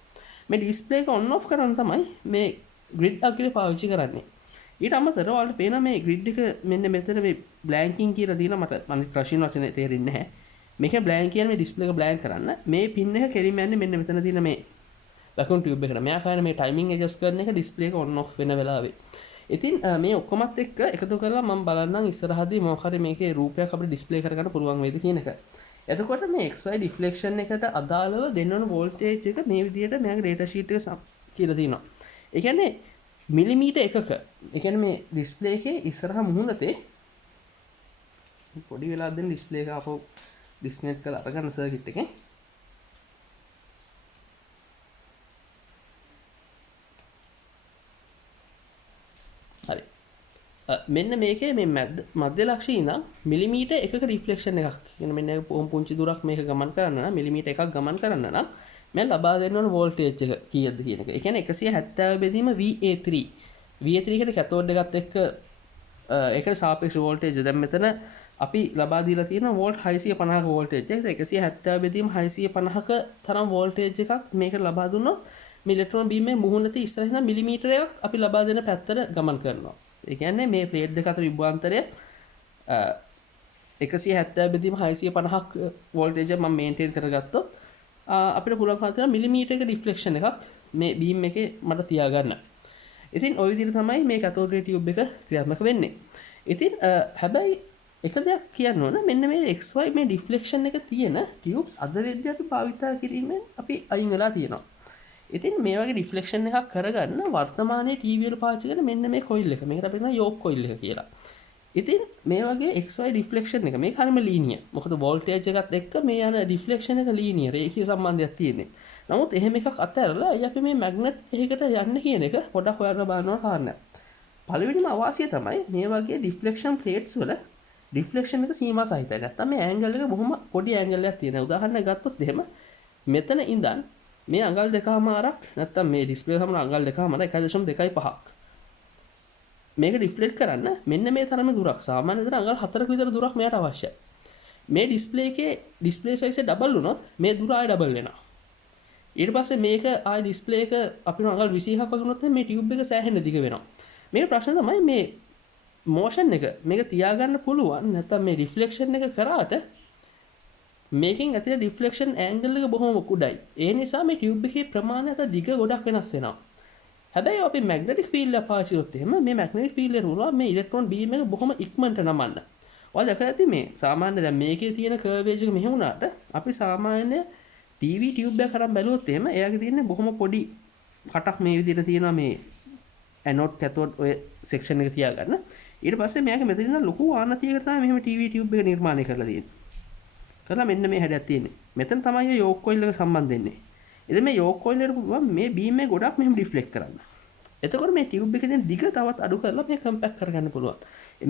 මේ ඩිස්ප්ලේ එක ඔන් ඔෆ් කරන්න තමයි මේ ග්‍රිඩ් අග්‍රේ පාවිච්චි කරන්නේ. ඊට අමතරව ඔයාලට පේන මේ ග්‍රිඩ් එක මෙන්න මෙතන මේ බ්ලැන්කින් කියලා තියෙන මට අනිත් රෂින් වචනේ තේරෙන්නේ නැහැ. මේක බ්ලැන්ක් කියන්නේ මේ ඩිස්ප්ලේ එක බ්ලැන්ක් කරන්න. මේ පින් එක කෙලින්ම යන්නේ මෙන්න මෙතන තියෙන මේ වැකුම් ටියුබ් එකට. මෙයා කියන්නේ මේ ටයිමින් ඇඩ්ජස්ට් කරන එක ඩිස්ප්ලේ එක ඔන් ඔෆ් වෙන වෙලාවේ. ඉතින් මේ ඔක්කොමත් එක්ක එකතු කරලා මම බලන්නම් ඉස්සරහදී මොකක් හරි මේකේ රූපයක් අපිට ඩිස්ප්ලේ කරගන්න පුළුවන් වේද කියන එක. එතකොට මේ XY ඩිෆ්ලෙක්ෂන් එකට අදාළව දෙන්න ඕන වෝල්ටේජ් එක මේ විදිහට මෙයාගේ ඩේටා ෂීට් එක කියලා තියෙනවා. ඒ කියන්නේ මිලිමීටර් එකක. ඒ කියන්නේ මේ ඩිස්ප්ලේ එකේ ඉස්සරහා මුහුණතේ පොඩි වෙලාවක් දෙන්න ඩිස්ප්ලේ එක අපෝ ඩිස්කනෙක්ට් කරලා අරගන්න සර්කිට් එකේ. හරි. මෙන්න මේකේ මේ මධ්‍ය ලක්ෂයේ ඉඳන් මිලිමීටර් එකක රිෆ්ලෙක්ෂන් එකක්. කියන මෙන්න පුංචි දුරක් මේක ගමන් කරන්න නම් මිලිමීටර් එකක් ගමන් කරන්න නම් මම ලබා දෙන්න ඕන වෝල්ටේජ් එක කීයද කියන එක. ඒ කියන්නේ 170 බෙදීම VA3. VA3 එකට කැතෝඩ් එකත් එක්ක ඒකට සාපේක්ෂ වෝල්ටේජ් දැන් මෙතන අපි ලබා දීලා තියෙන වෝල්ට් 650ක වෝල්ටේජ් එක. 170 බෙදීම 650ක තරම් වෝල්ටේජ් එකක් මේකට ලබා දුන්නොත් මේ ඉලෙක්ට්‍රෝන බීම් එකේ මුහුණතේ ඉස්සරහින් මිලිමීටර එකක් අපි ලබා දෙන පැත්තට ගමන් කරනවා. ඒ කියන්නේ මේ ප්ලේට් දෙක අතර විභවාන්තරය 170 බෙදීම 650ක් වෝල්ටේජ් එක මම මේන්ටේන් කරගත්තොත් අපිට පුළුවන් කරලා මිලිමීටර එක ඩිෆ්ලෙක්ෂන් එකක් මේ බීම් එකේ මට තියාගන්න. ඉතින් ওই විදිහට තමයි මේ කැතෝඩ් රේ ටියුබ් එක ක්‍රියාත්මක වෙන්නේ. ඉතින් හැබැයි එක දෙයක් කියන්න ඕන මෙන්න මේ XY මේ ඩිෆ්ලෙක්ෂන් එක තියෙන ටියුබ්ස් අද වෙද්දී අපි භාවිතා කිරීමෙන් අපි අයින් වෙලා තියෙනවා. ඉතින් මේ වගේ රිෆ්ලෙක්ෂන් එකක් කරගන්න වර්තමානයේ ටීවී වල පාවිච්චි කරන මෙන්න මේ කොයිල් එක. මේකට අපි කියනවා යෝක් කොයිල් එක කියලා. ඉතින් මේ වගේ XY රිෆ්ලෙක්ෂන් එක මේක හරියම ලීනියර්. මොකද වෝල්ටේජ් එකත් එක්ක මේ යන රිෆ්ලෙක්ෂන් එක ලීනියර්. ඒකේ සම්බන්ධයක් තියෙන්නේ. නමුත් එහෙම එකක් අතහැරලා අපි මේ මැග්නට් එකකට යන්න කියන එක පොඩක් හොයන්න බලනවා කාරණා. පළවෙනිම අවාසිය තමයි මේ වගේ ඩිෆ්ලෙක්ෂන් ප්ලේට්ස් වල ඩිෆ්ලෙක්ෂන් එක සීමා සහිතයි. නැත්තම් මේ ඇන්ගල් එක බොහොම පොඩි ඇන්ගල් එකක් තියෙනවා. උදාහරණයක් ගත්තොත් එහෙම මෙතන ඉඳන් මේ අඟල් 2.5ක් නැත්තම් මේ ඩිස්ප්ලේ එක සමහර අඟල් 2.5 1.25ක් මේක රිෆ්ලෙක්ට් කරන්න මෙන්න මේ තරමේ දුරක් සාමාන්‍ය විතර අඟල් 4ක විතර දුරක් මෙයාට අවශ්‍යයි. මේ ඩිස්ප්ලේ එකේ ඩිස්ප්ලේ සයිස් එක ඩබල් වුණොත් මේ දුර ආය ඩබල් වෙනවා. ඊට පස්සේ මේක ආය ඩිස්ප්ලේ එක අපිට අඟල් 21ක් වගේ වුණොත් මේ ටියුබ් එක සෑහෙන දිග වෙනවා. මේක ප්‍රශ්න තමයි මේ මෝෂන් එක මේක තියාගන්න පුළුවන් නැත්නම් මේ රිෆ්ලෙක්ෂන් එක කරාට මේකෙන් ඇති රිෆ්ලෙක්ෂන් ඇන්ගල් එක බොහොම කුඩයි. ඒ නිසා මේ ටියුබ් එකේ ප්‍රමාණය අත දිග ගොඩක් වෙනස් වෙනවා. හැබැයි අපි මැග්නටික් ෆීල්ඩ් එක පාවිච්චි කරොත් එහෙම මේ මැග්නටික් ෆීල්ඩ් එක උනවා මේ ඉලෙක්ට්‍රෝන බීම් එක බොහොම ඉක්මනට නමන්න. ඔයාලා දැකලා ඇති මේ සාමාන්‍ය දැන් මේකේ තියෙන කර්වේජ් එක මෙහෙම වුණාට අපි සාමාන්‍ය ටීවී ටියුබ් එක කරන් බැලුවොත් එහෙම එයාගේ තියෙන බොහොම පොඩි කටක් මේ විදිහට තියෙනවා මේ ඇනෝඩ් කැතෝඩ් ඔය සෙක්ෂන් එක තියාගන්න. ඊට පස්සේ මෙයාගේ මෙතන ඉඳන් ලොකු ආනතියකට තමයි මෙහෙම ටීවී ටියුබ් එක නිර්මාණය කරලා තියෙන්නේ. කරලා මෙන්න මේ හැඩයක් තියෙන්නේ. මෙතන තමයි යෝක් කොයිල් එක සම්බන්ධ වෙන්නේ. ඉතින් මේ යෝක් කොයිල් එකට පුළුවන් මේ බීම් එක ගොඩක් මෙහෙම රිෆ්ලෙක්ට් කරන්න. එතකොට මේ ටියුබ් එකේ තියෙන දිග තවත් අඩු කරලා මේ කම්පැක්ට් කරගන්න පුළුවන්.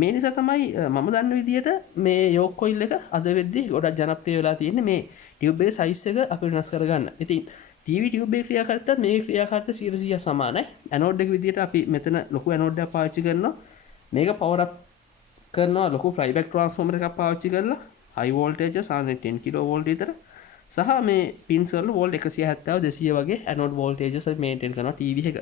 මේ නිසා තමයි මම දන්න විදිහට මේ යෝක් කොයිල් එක අද වෙද්දී ගොඩක් ජනප්‍රිය වෙලා තියෙන්නේ මේ ටියුබ් එකේ සයිස් එක අපිට වෙනස් කරගන්න. ඉතින් ටීවී ටියුබ් එකේ ක්‍රියාකාරීත්වයත් මේ ක්‍රියාකාරීත්වය 100% සමානයි. ඇනෝඩ් එක විදිහට අපි මෙතන ලොකු ඇනෝඩ් එකක් පාවිච්චි කරනවා. මේක පවර් අප් කරනවා ලොකු ෆ්ලයිබැක් ට්‍රාන්ස්ෆෝමර් එකක් පාවිච්චි කරලා හයි වෝල්ටේජ් 10 කිලෝ වෝල්ට් විතර සහ මේ පින්ස් වල වෝල්ට් 170 200 වගේ ඇනෝඩ් වෝල්ටේජස් මේන්ටේන් කරනවා ටීවී එක.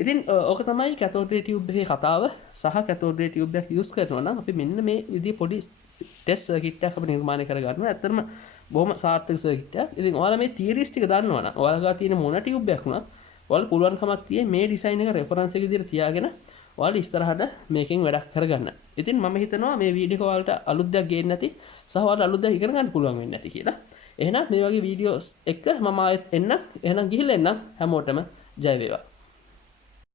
ඉතින් ඕක තමයි කැතෝඩ් රේ ටියුබ් එකේ කතාව සහ කැතෝඩ් රේ ටියුබ් එක යූස් කරනවා නම් අපි මෙන්න මේ විදිහේ පොඩි ටෙස්ට් සර්කිට් එකක් අපි නිර්මාණය කරගන්නවා. ඇත්තටම බොහොම සාර්ථක සර්කිට් එකක්. ඉතින් ඔයාලා මේ තියරිස් ටික දන්නවනම් ඔයාලා ගාව තියෙන මොන ටියුබ් එකක් වුණත් ඔයාලා පුළුවන්කමක් තියෙයි මේ ඩිසයින් එක රෙෆරන්ස් එක විදිහට තියාගෙන ඔයාලා ඉස්සරහට මේකෙන් වැඩක් කරගන්න. ඉතින් මම හිතනවා මේ වීඩියෝ එක ඔයාලට අලුත් දෙයක් ගේන්න නැති සහ ඔයාලට අලුත් දෙයක් ඉගෙන ගන්න පුළුවන් වෙන්නේ නැති කියලා. එහෙනම් මේ වගේ වීඩියෝස් එක මම ආයෙත් එන්න. එහෙනම් ගිහිල්ලා එන්න හැමෝටම ජය වේවා.